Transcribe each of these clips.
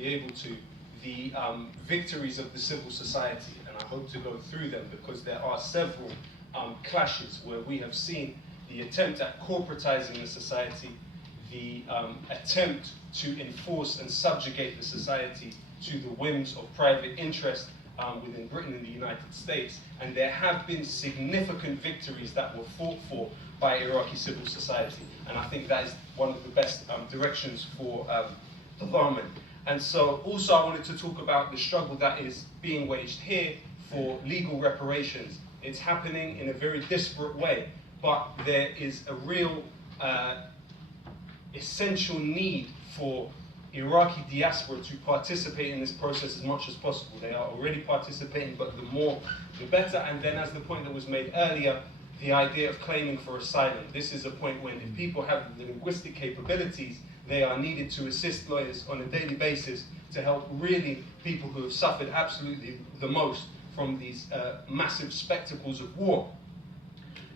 be able to, the victories of the civil society, and I hope to go through them because there are several clashes where we have seen the attempt at corporatizing the society, the attempt to enforce and subjugate the society to the whims of private interest within Britain and the United States. And there have been significant victories that were fought for by Iraqi civil society. And I think that is one of the best directions for development. And so also I wanted to talk about the struggle that is being waged here for legal reparations. It's happening in a very disparate way, but there is a real essential need for Iraqi diaspora to participate in this process as much as possible. They are already participating, but the more, the better. And then, as the point that was made earlier, the idea of claiming for asylum. This is a point when if people have the linguistic capabilities, they are needed to assist lawyers on a daily basis to help really people who have suffered absolutely the most from these massive spectacles of war.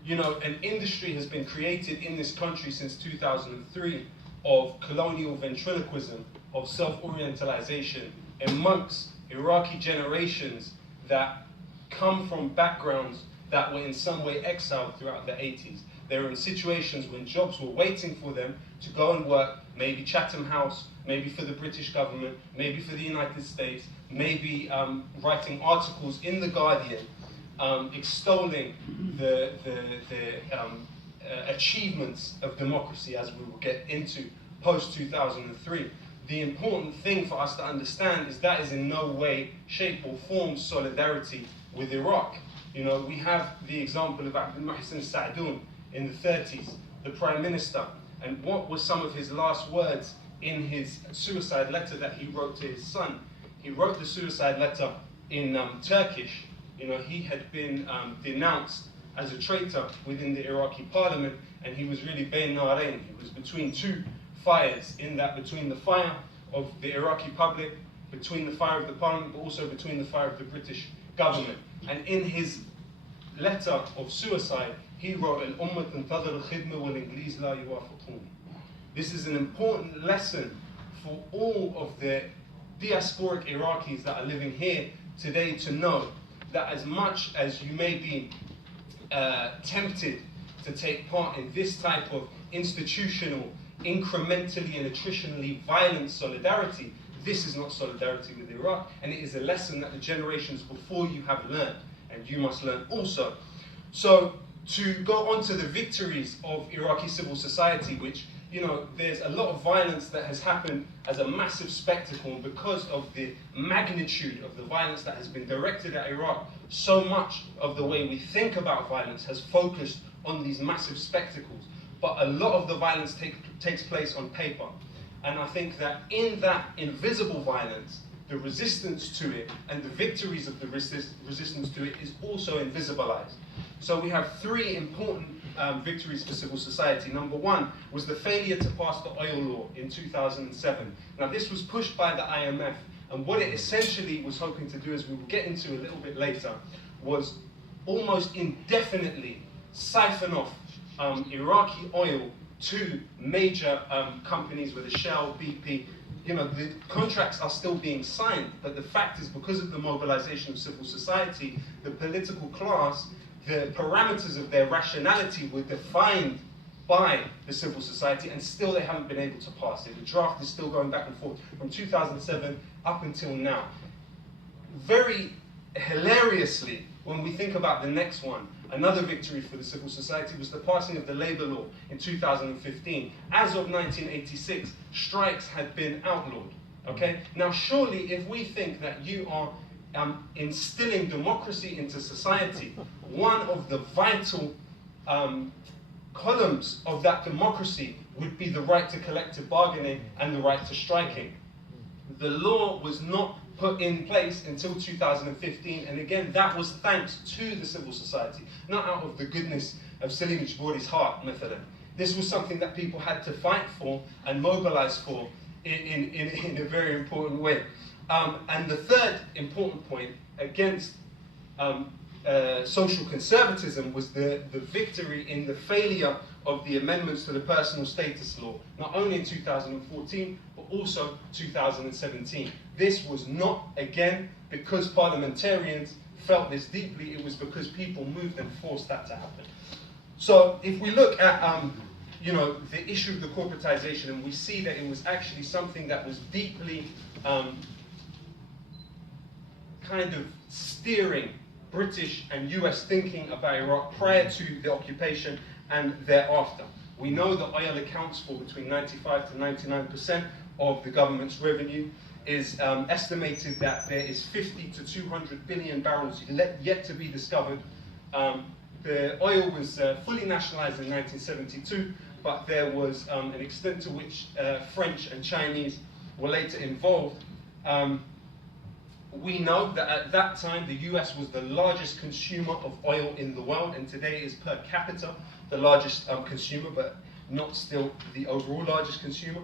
You know, an industry has been created in this country since 2003 of colonial ventriloquism, of self-orientalization amongst Iraqi generations that come from backgrounds that were in some way exiled throughout the 80s. They were in situations when jobs were waiting for them to go and work, maybe Chatham House, maybe for the British government, maybe for the United States, maybe writing articles in The Guardian, extolling the achievements of democracy, as we will get into post-2003. The important thing for us to understand is that is in no way, shape or form solidarity with Iraq. You know, we have the example of Abdul Muhsin Sa'doun in the 30s, the Prime Minister, and what were some of his last words in his suicide letter that he wrote to his son? He wrote the suicide letter in Turkish. You know, he had been denounced as a traitor within the Iraqi parliament, and he was really bain narain. He was between two fires, in that between the fire of the Iraqi public, between the fire of the parliament, but also between the fire of the British government. And in his letter of suicide, he wrote, "Al-Umma tantadhir al-khidma wal-Ingliz la yuwafiqun." This is an important lesson for all of the diasporic Iraqis that are living here today to know that as much as you may be tempted to take part in this type of institutional, incrementally and attritionally violent solidarity, this is not solidarity with Iraq, and it is a lesson that the generations before you have learned, and you must learn also. So to go on to the victories of Iraqi civil society, which, you know, there's a lot of violence that has happened as a massive spectacle, and because of the magnitude of the violence that has been directed at Iraq, so much of the way we think about violence has focused on these massive spectacles. But a lot of the violence takes place on paper. And I think that in that invisible violence, the resistance to it and the victories of the resistance to it is also invisibilized. So we have three important victories for civil society. Number one was the failure to pass the oil law in 2007. Now this was pushed by the IMF, and what it essentially was hoping to do, as we will get into a little bit later, was almost indefinitely siphon off Iraqi oil to major companies, whether Shell, BP. You know, the contracts are still being signed, but the fact is, because of the mobilization of civil society, the political class, the parameters of their rationality were defined by the civil society, and still they haven't been able to pass it. The draft is still going back and forth from 2007 up until now. Very hilariously, when we think about the next one, another victory for the civil society was the passing of the labor law in 2015. As of 1986, strikes had been outlawed. Okay? Now surely if we think that you are instilling democracy into society, one of the vital columns of that democracy would be the right to collective bargaining and the right to striking. The law was not put in place until 2015, and again, that was thanks to the civil society, not out of the goodness of Salim Ijbori's heart, مثلا. This was something that people had to fight for and mobilize for in a very important way. And the third important point against social conservatism was the victory in the failure of the amendments to the personal status law, not only in 2014, but also 2017. This was not, again, because parliamentarians felt this deeply, it was because people moved and forced that to happen. So if we look at the issue of the corporatization, and we see that it was actually something that was deeply kind of steering British and US thinking about Iraq prior to the occupation and thereafter. We know that oil accounts for between 95 to 99% of the government's revenue. Is estimated that there is 50 to 200 billion barrels yet to be discovered. The oil was fully nationalized in 1972, but there was an extent to which French and Chinese were later involved. We know that at that time the US was the largest consumer of oil in the world, and today is per capita the largest consumer, but not still the overall largest consumer.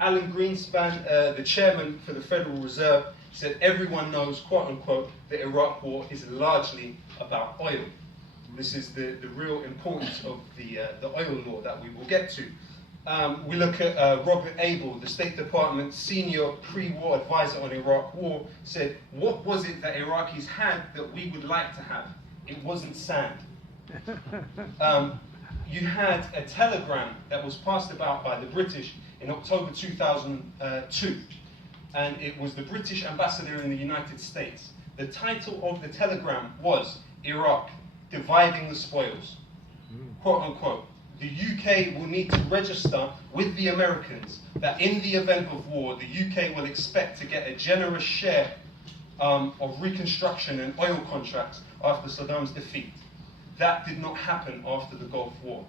Alan Greenspan, the chairman for the Federal Reserve, said everyone knows, quote unquote, the Iraq war is largely about oil. This is the real importance of the oil law that we will get to. We look at Robert Abel, the State Department senior pre-war advisor on Iraq war, said, what was it that Iraqis had that we would like to have? It wasn't sand. You had a telegram that was passed about by the British in October 2002, and it was the British ambassador in the United States. The title of the telegram was Iraq, Dividing the Spoils. Quote unquote, the UK will need to register with the Americans that in the event of war, the UK will expect to get a generous share of reconstruction and oil contracts after Saddam's defeat. That did not happen after the Gulf War.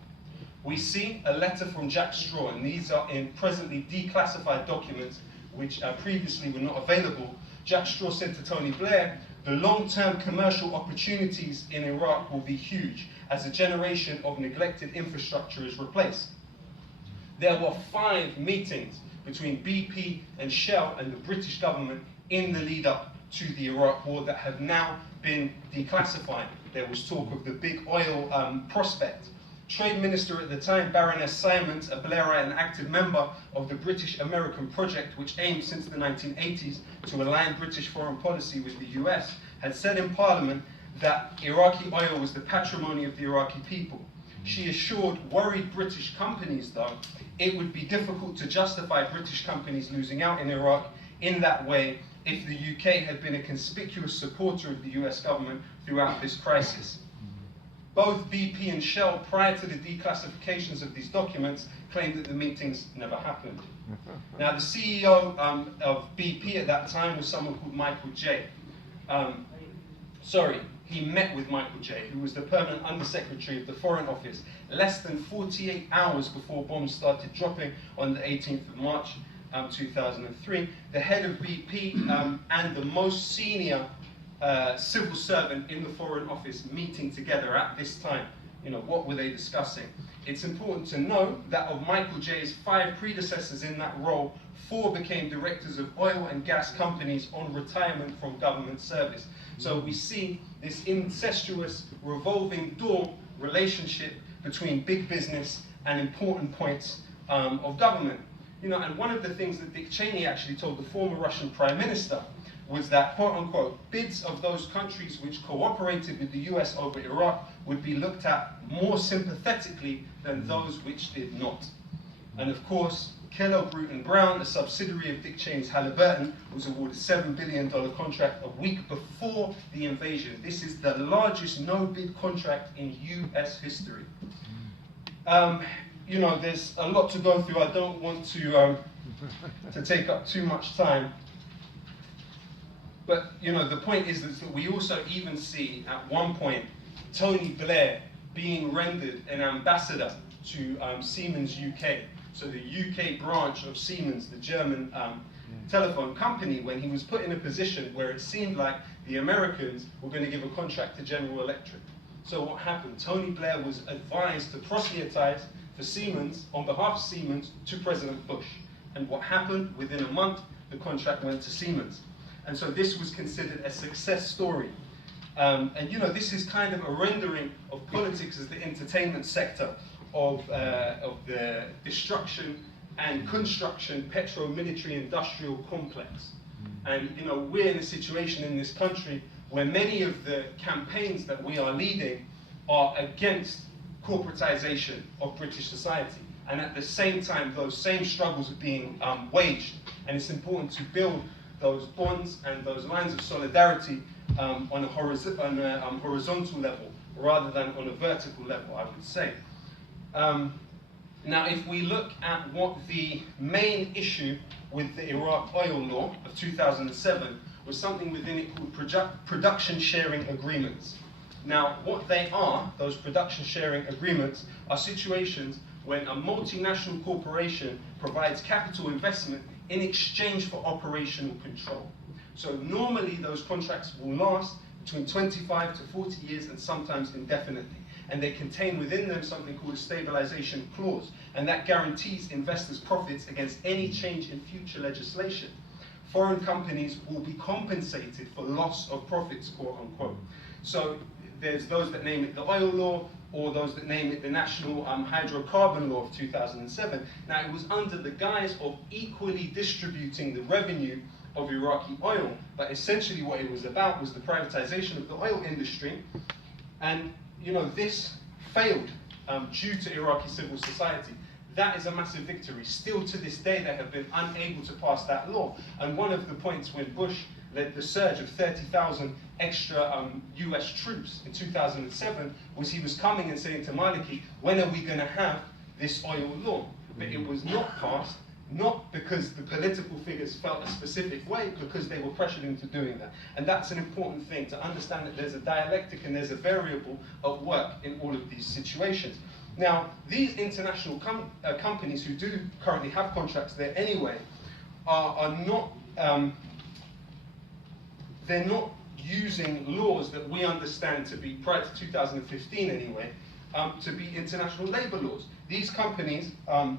We see a letter from Jack Straw, and these are in presently declassified documents which previously were not available. Jack Straw said to Tony Blair, the long-term commercial opportunities in Iraq will be huge as a generation of neglected infrastructure is replaced. There were 5 meetings between BP and Shell and the British government in the lead up to the Iraq war that have now been declassified. There was talk of the big oil prospect. Trade Minister at the time, Baroness Simons, a Blairite and active member of the British-American project, which aimed since the 1980s to align British foreign policy with the US, had said in Parliament that Iraqi oil was the patrimony of the Iraqi people. She assured worried British companies, though, it would be difficult to justify British companies losing out in Iraq in that way if the UK had been a conspicuous supporter of the US government throughout this crisis. Both BP and Shell, prior to the declassifications of these documents, claimed that the meetings never happened. Now, the CEO of BP at that time was someone called Michael J. He met with Michael J., who was the permanent undersecretary of the Foreign Office, less than 48 hours before bombs started dropping on the 18th of March 2003. The head of BP and the most senior civil servant in the Foreign Office meeting together at this time. What were they discussing? It's important to know that of Michael J.'s 5 predecessors in that role, 4 became directors of oil and gas companies on retirement from government service. So we see this incestuous revolving door relationship between big business and important points of government. And one of the things that Dick Cheney actually told the former Russian Prime Minister was that, quote unquote, bids of those countries which cooperated with the US over Iraq would be looked at more sympathetically than those which did not. And of course, Kellogg Bruton Brown, a subsidiary of Dick Cheney's Halliburton, was awarded a $7 billion contract a week before the invasion. This is the largest no-bid contract in US history. There's a lot to go through. I don't want to take up too much time. But, the point is that we also even see, at one point, Tony Blair being rendered an ambassador to Siemens UK. So the UK branch of Siemens, the German telephone company, when he was put in a position where it seemed like the Americans were going to give a contract to General Electric. So what happened? Tony Blair was advised to proselytize for Siemens, on behalf of Siemens, to President Bush. And what happened? Within a month, the contract went to Siemens. And so this was considered a success story. This is kind of a rendering of politics as the entertainment sector of the destruction and construction petro-military industrial complex. And we're in a situation in this country where many of the campaigns that we are leading are against corporatization of British society. And at the same time, those same struggles are being waged. And it's important to build those bonds and those lines of solidarity on a horizontal level rather than on a vertical level, I would say. Now, if we look at what the main issue with the Iraq oil law of 2007 was, something within it called production sharing agreements. Now, what they are, those production sharing agreements, are situations when a multinational corporation provides capital investment in exchange for operational control. So normally those contracts will last between 25 to 40 years and sometimes indefinitely. And they contain within them something called a stabilization clause, and that guarantees investors' profits against any change in future legislation. Foreign companies will be compensated for loss of profits, quote unquote. So there's those that name it the oil law, or those that name it the National Hydrocarbon Law of 2007. Now, it was under the guise of equally distributing the revenue of Iraqi oil, but essentially what it was about was the privatization of the oil industry. And this failed due to Iraqi civil society. That is a massive victory. Still to this day, they have been unable to pass that law. And one of the points when Bush led the surge of 30,000 extra US troops in 2007 was he was coming and saying to Maliki, when are we going to have this oil law? But it was not passed, not because the political figures felt a specific way, because they were pressured into doing that. And that's an important thing, to understand that there's a dialectic and there's a variable at work in all of these situations. Now, these international companies who do currently have contracts there anyway are not, they're not using laws that we understand to be, prior to 2015 anyway, to be international labor laws. These companies are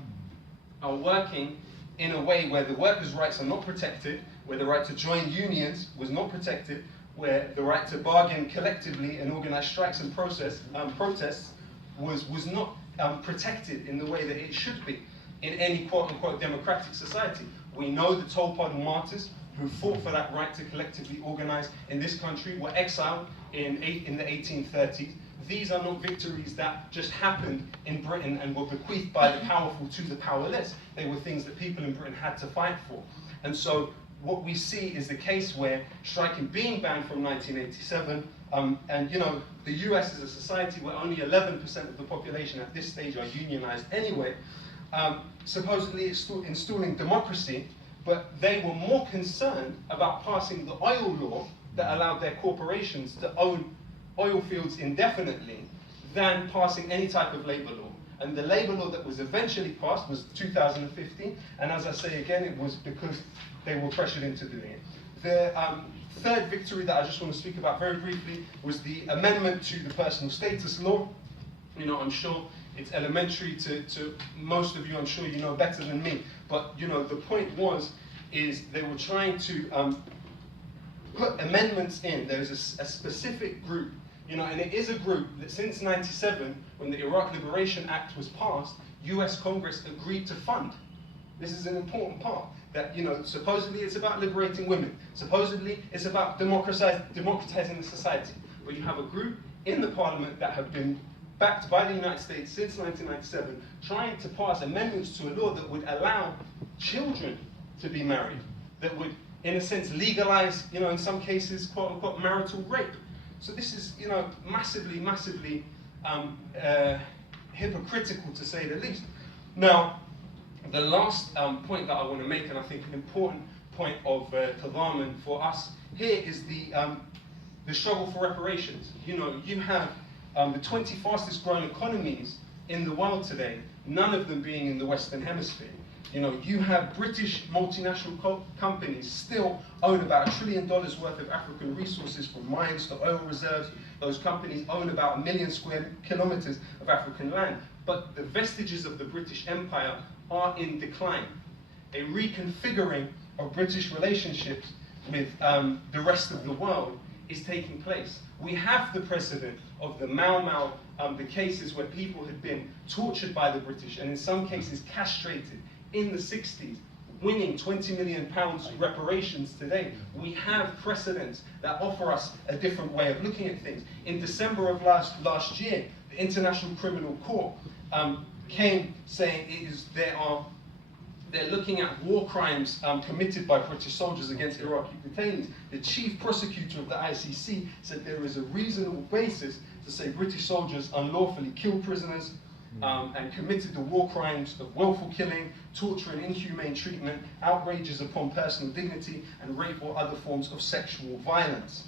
working in a way where the workers' rights are not protected, where the right to join unions was not protected, where the right to bargain collectively and organize strikes and protests was not protected in the way that it should be in any quote-unquote democratic society. We know the Tolpon martyrs who fought for that right to collectively organize in this country were exiled in the 1830s. These are not victories that just happened in Britain and were bequeathed by the powerful to the powerless. They were things that people in Britain had to fight for. And so what we see is the case where striking being banned from 1987, and the US is a society where only 11% of the population at this stage are unionized anyway, supposedly installing democracy, but they were more concerned about passing the oil law that allowed their corporations to own oil fields indefinitely than passing any type of labor law. And the labor law that was eventually passed was 2015, and as I say again, it was because they were pressured into doing it. The third victory that I just want to speak about very briefly was the amendment to the personal status law. I'm sure it's elementary to most of you, I'm sure you know better than me, but the point is they were trying to put amendments in. There's a specific group, and it is a group that since '97, when the Iraq Liberation Act was passed, US Congress agreed to fund. This is an important part, that supposedly it's about liberating women, supposedly it's about democratizing the society, but you have a group in the parliament that have been backed by the United States since 1997, trying to pass amendments to a law that would allow children to be married, that would, in a sense, legalize, in some cases, quote-unquote, marital rape. So this is, massively, massively hypocritical, to say the least. Now, the last point that I want to make, and I think an important point of Tadaman for us here, is the struggle for reparations. You have the 20 fastest growing economies in the world today, none of them being in the Western Hemisphere. You have British multinational companies still own about $1 trillion worth of African resources, from mines to oil reserves. Those companies own about 1 million square kilometers of African land. But the vestiges of the British Empire are in decline. A reconfiguring of British relationships with the rest of the world is taking place. We have the precedent of the Mau Mau, the cases where people had been tortured by the British and in some cases castrated in the 60s, winning £20 million reparations today. We have precedents that offer us a different way of looking at things. In December of last year, the International Criminal Court came saying they're looking at war crimes committed by British soldiers against Iraqi detainees. The chief prosecutor of the ICC said there is a reasonable basis to say British soldiers unlawfully killed prisoners and committed the war crimes of willful killing, torture and inhumane treatment, outrages upon personal dignity, and rape or other forms of sexual violence.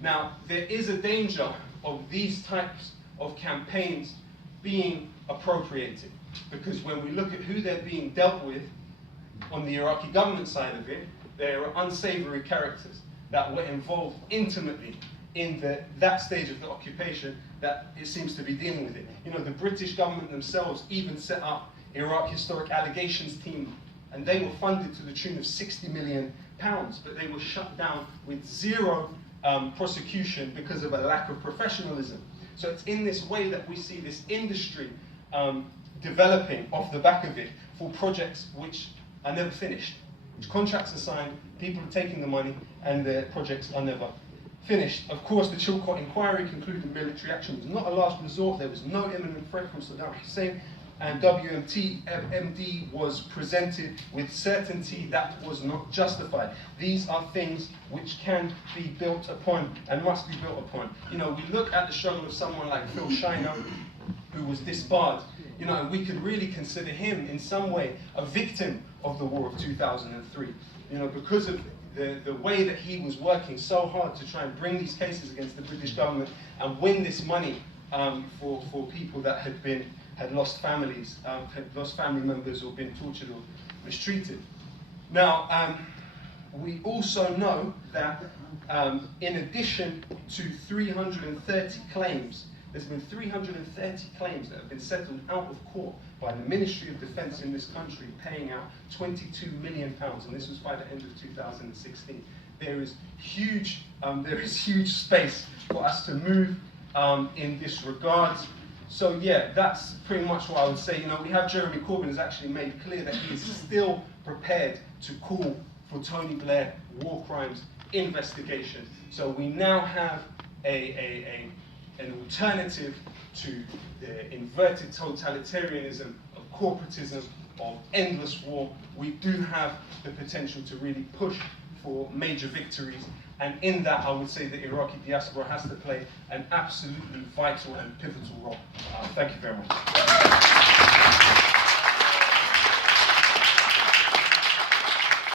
Now, there is a danger of these types of campaigns being appropriated, because when we look at who they're being dealt with on the Iraqi government side of it, there are unsavory characters that were involved intimately in that stage of the occupation that it seems to be dealing with it. You know, the British government themselves even set up Iraq Historic Allegations Team, and they were funded to the tune of £60 million, but they were shut down with zero prosecution because of a lack of professionalism. So it's in this way that we see this industry developing off the back of it for projects which are never finished. Contracts are signed, people are taking the money, and the projects are never finished. Of course, the Chilcot inquiry concluded military action was not a last resort. There was no imminent threat from Saddam Hussein, and WMD was presented with certainty that was not justified. These are things which can be built upon and must be built upon. You know, we look at the struggle of someone like Phil Shiner, who was disbarred, you know, and we could really consider him in some way a victim of the war of 2003. You know, because of the way that he was working so hard to try and bring these cases against the British government and win this money for people that had lost families, had lost family members or been tortured or mistreated. Now, we also know that in addition to 330 claims, there's been 330 claims that have been settled out of court by the Ministry of Defence in this country, paying out £22 million, and this was by the end of 2016. There is huge space for us to move in this regard. So yeah, that's pretty much what I would say. You know, we have Jeremy Corbyn has actually made clear that he is still prepared to call for Tony Blair war crimes investigation. So we now have an alternative to the inverted totalitarianism of corporatism, of endless war. We do have the potential to really push for major victories, and in that I would say the Iraqi diaspora has to play an absolutely vital and pivotal role. Thank you very much.